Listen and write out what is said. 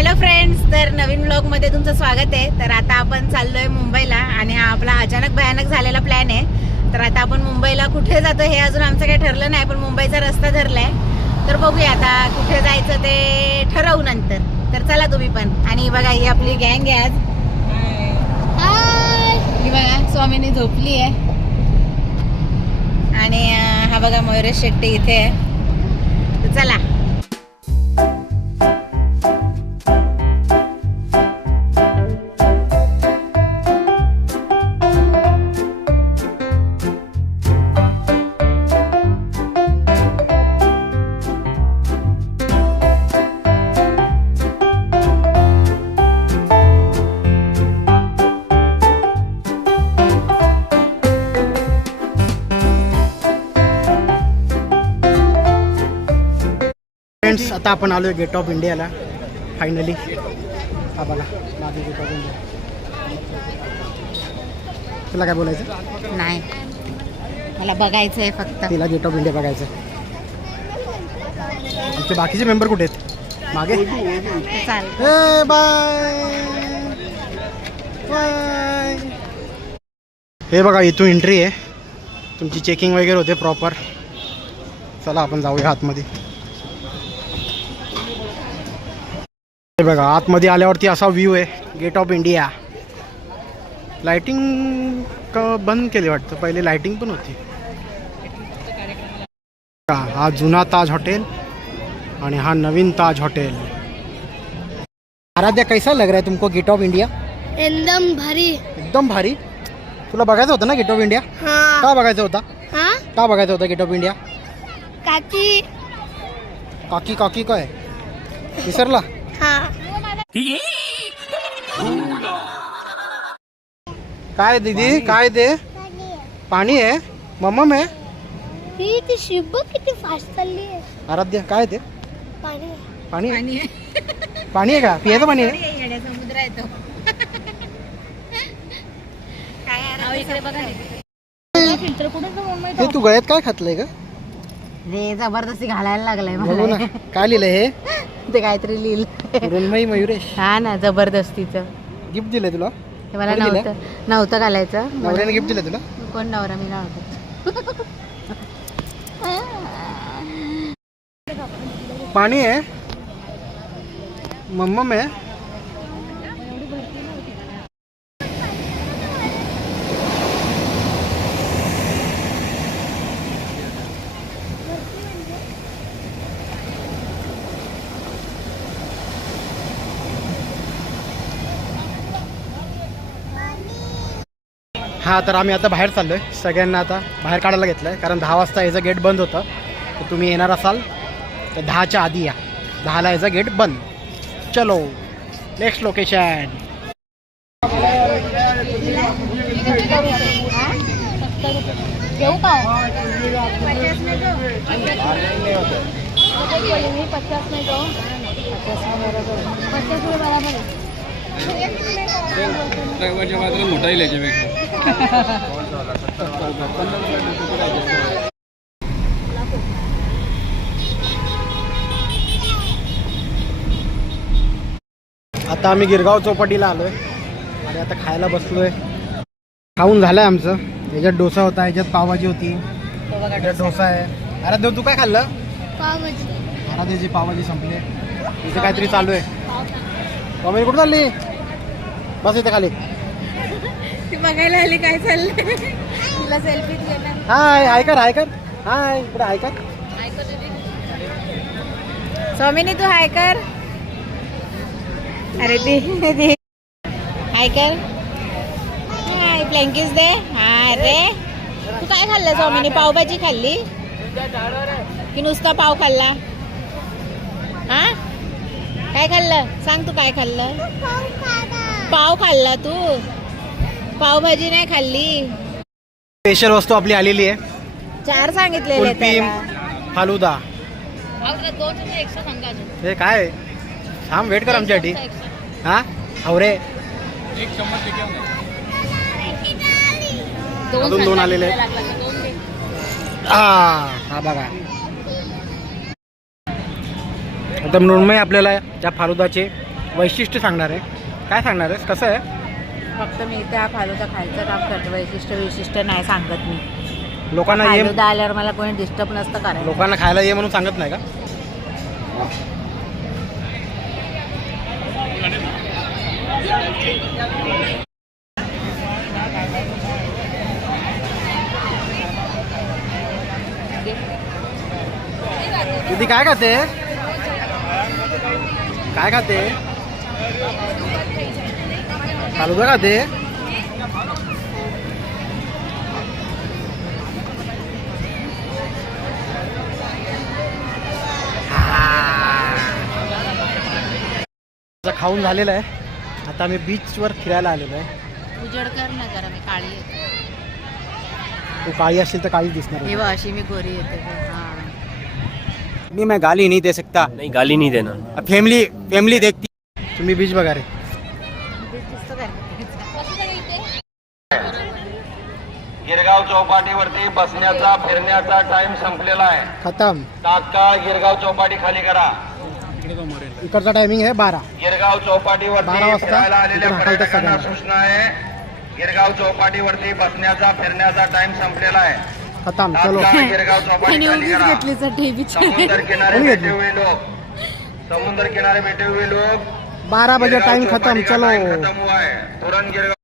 Hello friends, तर नवीन blog मध्ये तुमचं स्वागत आहे। तर आता आपण चाललोय मुंबईला आणि हा आपला अचानक भयानक झालेला प्लॅन आहे। तर आता आपण मुंबईला कुठे जातो हे अजून आमचं काही ठरलं नाही, पण मुंबईचा रस्ता ठरलाय। तर बघूया आता कुठे जायचं ते ठरवू नंतर। तर चला तुम्ही पण। आणि बघा ही आपली गँग आहे आज। ही बघा स्वामीनी झोपली आहे आणि हा बघा मयुरेश शेट्टी इथे आहे। तर चला। फ्रेंड्स, आता आपण आलोय गेट ऑफ इंडियाला फायनली। हा बघा माझं गेट ऑफ इंडिया। तुला काय बोलायचं? नाही, मला बघायचं आहे फक्त। तिला गेट ऑफ इंडिया बघायचं। आमचे बाकीचे मेंबर कुठे आहेत? मागे। चाल ए बाय बाय। हे बघा इथून एंट्री आहे, तुमची चेकिंग वगैरे होते प्रॉपर। चला आपण जाऊया आतमध्ये। हे बघा आतमध्ये आल्यावरती असा व्ह्यू आहे गेट ऑफ इंडिया। लाइटिंग बंद केली वाटतं, पहिले लाइटिंग पण होती। हा जुना ताज हॉटेल आणि हा नवीन ताज हॉटेल। आराध्या, कैसा लग रहा है तुमको गेट ऑफ इंडिया? एकदम भारी। एकदम भारी। तुला बघायचं होतं ना गेट ऑफ इंडिया? हाँ का बघायचं होता? हाँ का बघायचं होतं गेट ऑफ इंडिया? काकी। काकी काकी काय विसरला? हाँ काय दीदी, काय ते पाणी आहे? मम्मा आहे? ही ती शिब किती फास्ट चालली आहे। आराध्या काय ते पाणी पाणी आहे? आणि पाणी आहे का? पियाचं पाणी आहे? येड्या समुद्र आहे तो। काय यार, इकडे बघा फिल्टर कुठे हे तू गळ्यात काय खातलंय का? हे जबरदस्ती घालायला लागलाय बघू मला। ना काय लिहिलंय हे? ते काहीतरी लिहिलं। रुन्मयी मयुरेश हा ना, जबरदस्तीचं। गिफ्ट दिलंय तुला? ते मला कोणी दिलं? नव्हतं घालायचं। नवऱ्याने गिफ्ट दिलं तुला? कोण नवरा? मी नव्हतं। पाणी आहे? मम्मा आहे? हा, तर आम्ही आता बाहेर चाललोय। सगळ्यांना आता बाहेर काढायला घेतलंय, कारण 10 वाजता याचं गेट बंद होतं। तर तुम्ही येणार असाल तर 10च्या आधी या। 10ला याचं गेट बंद। चलो नेक्स्ट लोकेशन। घेऊ का? 50 मात्र मोठा येईल याच्यापेक्षा। आता आम्ही गिरगाव चौपाटीला आलोय आणि आता खायला बसलोय। खाऊन झालंय आमचं। याच्यात डोसा होता, याच्यात पावभाजी होती, याच्यात डोसा आहे। अरे देव, तू काय खाल्लं? पावभाजी। आराध्याची पावभाजी संपली। इथे काहीतरी चालू आहे। कॉमेडी कुठं चालली? बस इथे खाली। ती बघायला आली काय चाललंय। तुला सेल्फी घेणार? हाय हाय कर, हाय कर, हाय इकडे हाय कर। स्वामिनी तू हाय कर। अरे दे हाय कर। हाय, ब्लँकेट्स दे। हाय रे, तू काय खाल्लं स्वामिनी? पावभाजी खाल्ली की नुसता पाव खाल्ला? हा, काय खाल्लं सांग? तू काय खाल्लं? पाव खाल्ला तू, पावभाजी नाही खाल्ली। स्पेशल वस्तू आपली आलेली आहे। 4 सांगितलेले कुल्फी, त्याला। फालुदा। हे काय? थांब, वेट कर आमच्यासाठी। हा आवरे अजून 2 आलेले आहेत। हा बघा, आता मृण्मय आपल्याला त्या फालुदाचे वैशिष्ट्य सांगणार आहे. काय सांगणार आहेस, कसं आहे? फक्त मी त्या फालुदा खायचं काम करते. वैशिष्ट्य नाही सांगत मी. लोकांना ये, फालुदा आल्यावर मला कोणी डिस्टर्ब नसतं करायला. लोकांना खायला ये म्हणून सांगत नाही का? दीदी काय खाते? काय खाते? फालुदा खाते? खाऊन झालेलं आहे. आता आम्ही बीचवर फिरायला आलेलो आहे. उजड कर ना जरा, मी काळी येते. तू काळी असेल तर काळी दिसणार हे बघ, अशी मी गोरी येते. हां, नहीं मैं गाली नहीं दे सकता। नहीं गाली नहीं देना। अब फैमिली देखती। तुम्ही बीच बघा रे. दिसतं काय? गिरगाव चौपाटीवरती बसण्याचा फिरण्याचा टाइम संपलेला आहे. खतम. तात्काळ गिरगाव चौपाटी खाली करा. इकडचा टायमिंग आहे 12. गिरगाव 12 चौपाटीवरती वाजता फिरायला आलेल्या इकडून हाकलतात पर्यटकांना सगळ्यांना. सूचना आहे. गिरगाव चौपाटीवरती बसण्याचा फिरण्याचा टाइम संपलेला आहे. खतम. चलो. तात्काळ गिरगाव चौपाटी खाली करा. समुद्र किनारे कोणी बैठे घेतली? हुए लोग, समुद्र किनारे बैठे हुए लोग, 12 बजे गिरगाव टाइम खतम. चौपाटी का चलो. टाइम खत्म हुआ है. तुरंत गिरगाव